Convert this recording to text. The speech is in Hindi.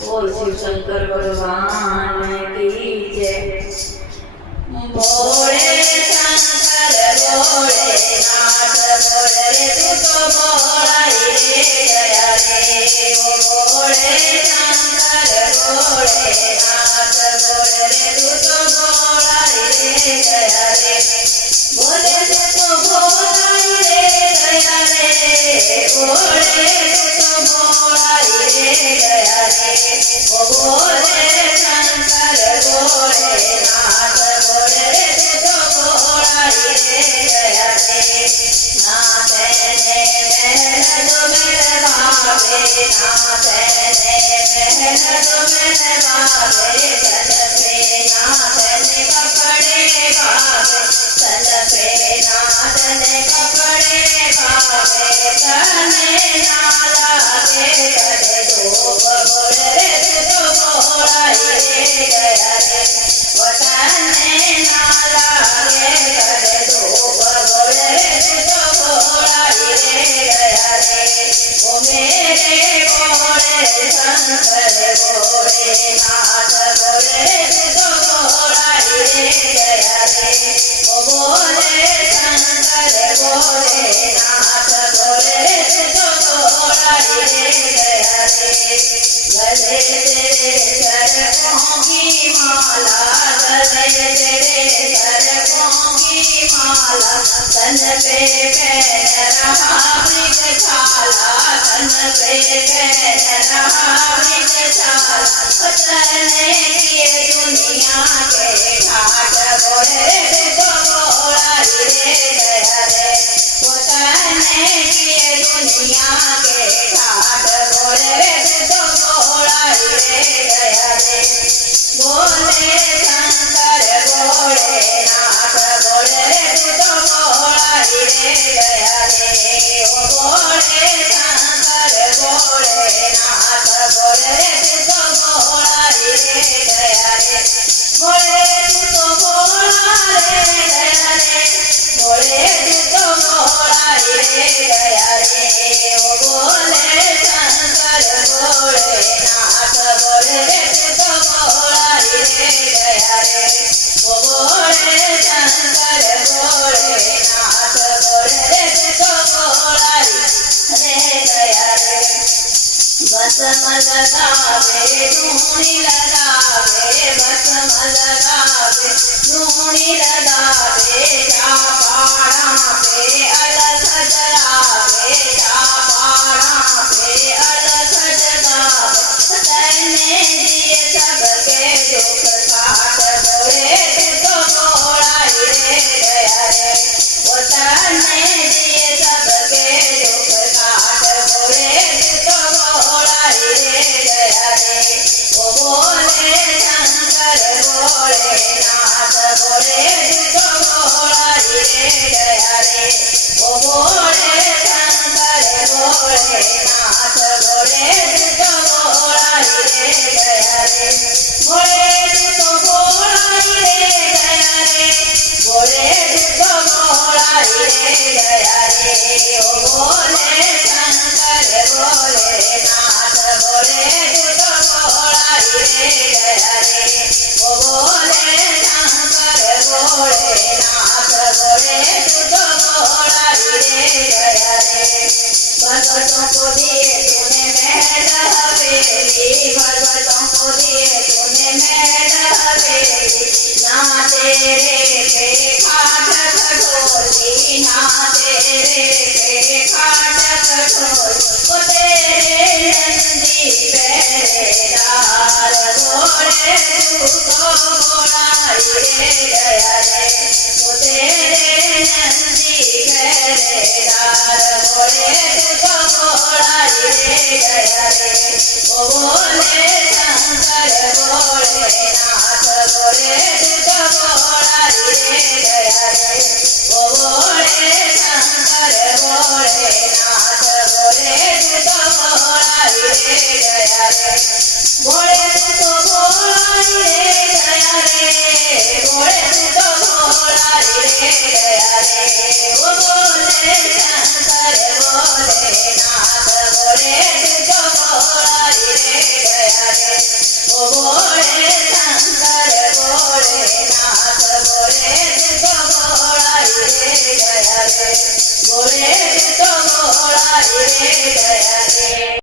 बोल शिव शंकर भगवान की जय। भोले शंकर भोले नाथ बोल रे तू तो भोला रे दया रे। ओ भोले शंकर भोले नाथ बोल रे तू तो भोला रे दया रे। बोले तू तो भोला रे दया रे। बोले तू तो भोला रे दया रे। ओ भोले शंकर भोले नाथ बोल रे तू तो भोला रे दया रे। नाथ ने महल जो मेरे भावे, नाथ ने महल जो मेरे भावे, तन पे नाथ ने कपड़े भावे, तन पे नाथ ने कपड़े भावे, तने ना लागे कदे धूप बोल रे तू तो भोला रे दया रे। ओ तने ना लागे कदे धूप बोल रे तू तो भोला रे दया रे। ओ मेरे भोले शंकर भोले नाथ बोल रे तू तो भोला रे दया रे। ओ भोले शंकर भोले नाथ बोल रे तू तो भोला रे दया रे। गले तेरे सरकों की माला, गले तेरे सरकों की माला, तन पे पहन रहा मृगछाला, तन पे पहन रहा मृगछाला। तने किए दुनिया के घाट बोल रे तू तो भोला रे दया रे। ओ तने किए दुनिया के घाट बोल रे तू तो भोला रे दया रे। बोले शंकर भोले नाथ बोल रे तू तो भोला रे दया रे। ओ बोले शंकर भोले नाथ बोल रे तू तो भोला रे दया रे। बोले तू तो भोला रे दया रे। बोले तू तो भोला रे दया रे। ओ बोले शंकर भोले नाथ बोल रे तू तो भोला रे दया रे। ओ बोले शंकर भोले नाथ बोल रे तू तो भोला रे दया रे। भस्म लगावे धूनी लगावे, भस्म लगावे धूनी लगावे, जा पहाड़ा पे अलख जलावे, जा पहाड़ा पे अलख जलावे। तने दिए सबके दुख काट बोले तू तो भोला रे दया रे। ओ तने दिए सबके दुख काट बोले तू तो भोला रे दया रे। ओ बोले शंकर भोले नाथ बोले तू तो भोला रे दया रे। ओ बोले शंकर भोले नाथ बोले तू तो भोला रे दया रे। बोले तू तो भोला रे दया रे। बोले तू तो भोला रे दया रे। ओ बोले शंकर भोले नाथ बोले तू तो भोला रे दया रे। ओ बोले शंकर भोले नाथ बोले तू तो भोला रे दया रे। भगतों को दिए तूने महल हवेली, भगतों को दिए तूने महल हवेली, ना तेरे पे खाट खटोली, ना तेरे पे खाट खटोली। ओ तेरे नंदी पहरेदार बोले तू तो भोला रे दया रे। ओ तेरे नंदी पहरेदार बोले तू तो भोला रे दया रे। ओ बोले शंकर भोले नाथ बोले तू तो भोला रे दया रे। ओ बोले शंकर भोले नाथ बोले तू तो भोला रे दया रे। बोले तू तो भोला रे दया रे। बोले तू तो भोला रे दया रे। ओ बोले शंकर भोले नाथ बोले तू तो भोला रे दया रे। મોળાઈ રે દયા રે